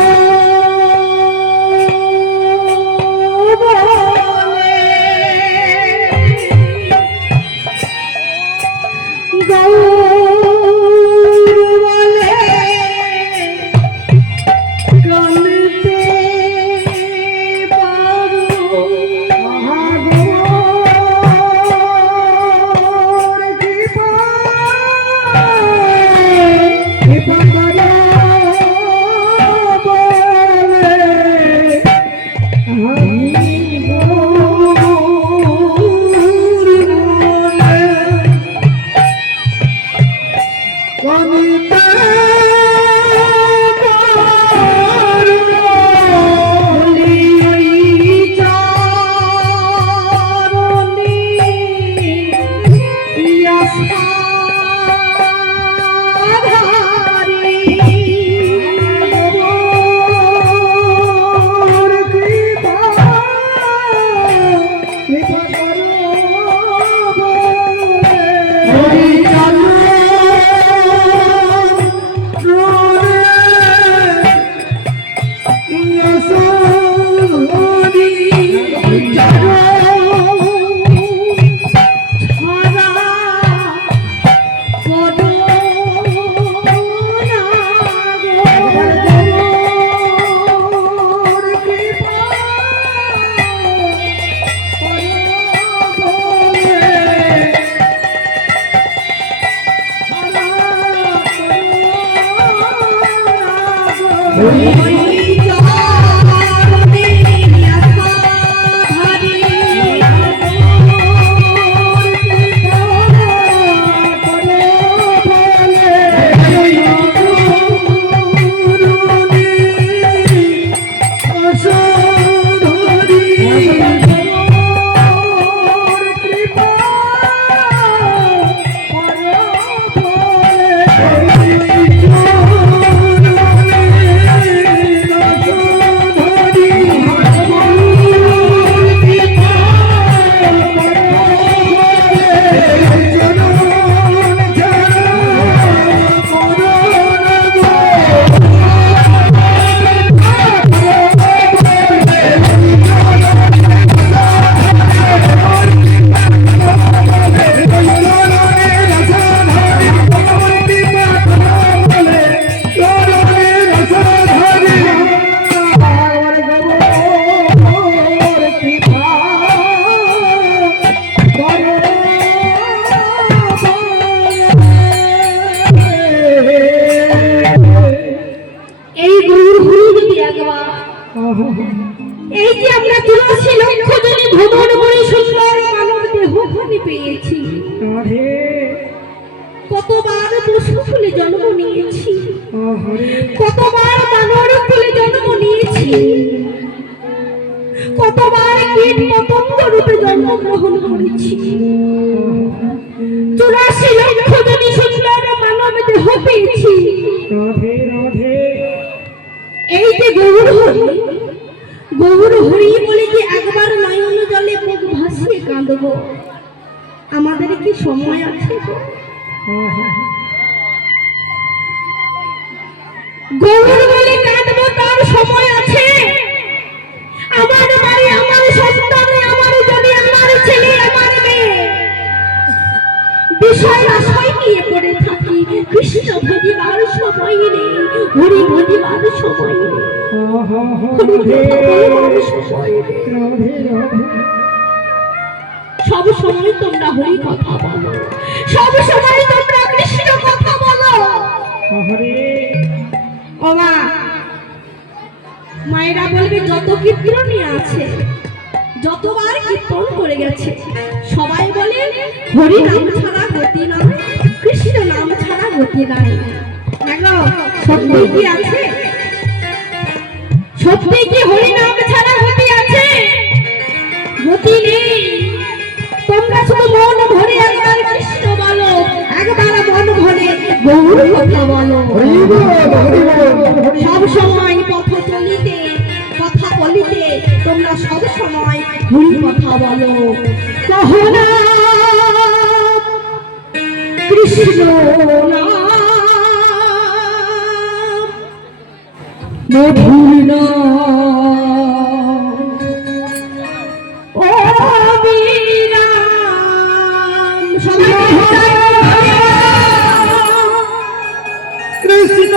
এই যে আমরা তুলসী লক্ষ্য জনে ভ্রমণ করে সুন্দর মানব দেহখানি পেয়েছি, কতবার পশু কুলে জন্ম নিয়েছি, কতবার মানব কুলে জন্ম নিয়েছি, কতবার কীট পতঙ্গ রূপে জন্মগ্রহণ করেছি। 84 লক্ষ জনে সুন্দর মানব দেহ পেয়েছি। এই যে গৌর হরি বলে কি একবার নয়ন জলে মুখ ভাসিয়ে কাঁদবো? আমাদের কি সময় আছে? গৌর বলে কাঁদবো, তার সময় আছে? আমার বাড়ি, আমার সন্তান, আমার জমি, আমার ছেলে, আমার মেয়ে বিষয় আশায় নিয়ে পড়ে থাকি। কৃষ্ণ ভজিবার সময় নেই, হরি ভজিবার সময় নেই, সব সময় তোমরা হরি কথা বলো, সব সময় তোমরা কৃষ্ণ কথা বলো। কীর্তন নিয়ে আছে, যতবার কীর্তন করে গেছে সবাই বলে হরি নাম ছাড়া গতি নাই, কৃষ্ণ নাম ছাড়া গতি নাই। দেখো সত্যি কি আছে? সত্যি কি হরি নাম ছাড়া গতি আছে? গতি নেই। তোমরা শুধু মন ভরে একবার কৃষ্ণ বলো, একবার মন ভরে গৌর কথা বলো। সব সময় পথ চলিতে কথা বলিতে তোমরা সব সময় হরি কথা বলো। কহো না কৃষ্ণ নাম মধুর নাম, ও বিরাম। সবাই কৃষ্ণ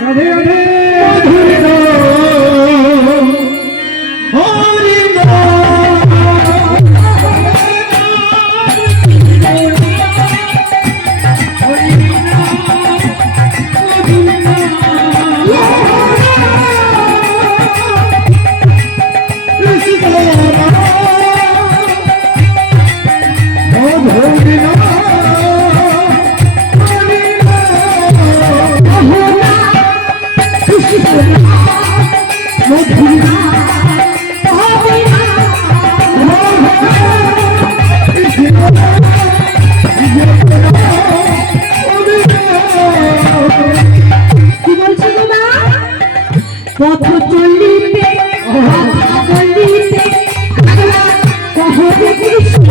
রাধে রাধে মধুর নাম, হরি পথ চলিতে কথা বলিতে কহো কৃষ্ণ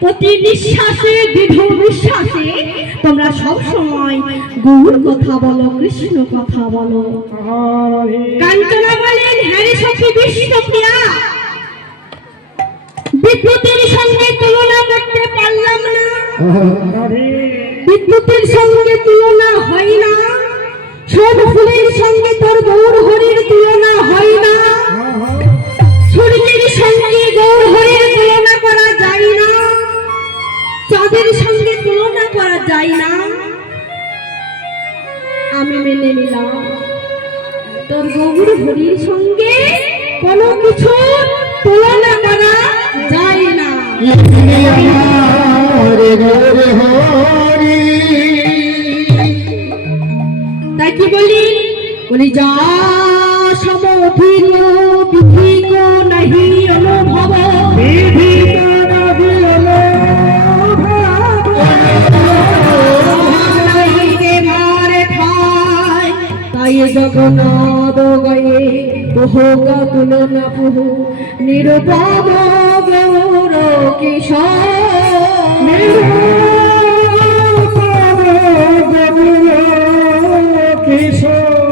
প্রতি নিঃশ্বাসে দৃঢ় বিশ্বাসে তোমরা সব সময় গৌর কথা বলো, কৃষ্ণ কথা বলো। কাঞ্চনা বলেন, হ্যারি সখী বিষ্ণুপ্রিয়া, বিদ্যুতের সঙ্গে তুলনা করতে পারলাম না, বিদ্যুতের সঙ্গে তুলনা হয় না, সব ফুলের সঙ্গে তোর গৌর হরির তুলনা হয় না, সূর্যের সঙ্গে গৌর হরির তুলনা করা যায় না, চাঁদের সঙ্গে তুলনা করা যায় না। আমি মেনে নিলাম তোর গৌর হরির সঙ্গে কোনো কিছু তুলনা করা যায় না। তাই কি বলি যা জগন্নাথ গায়ে বহুকা তুলনা প্রভু নিরুপম গৌর কিশোর কিশোর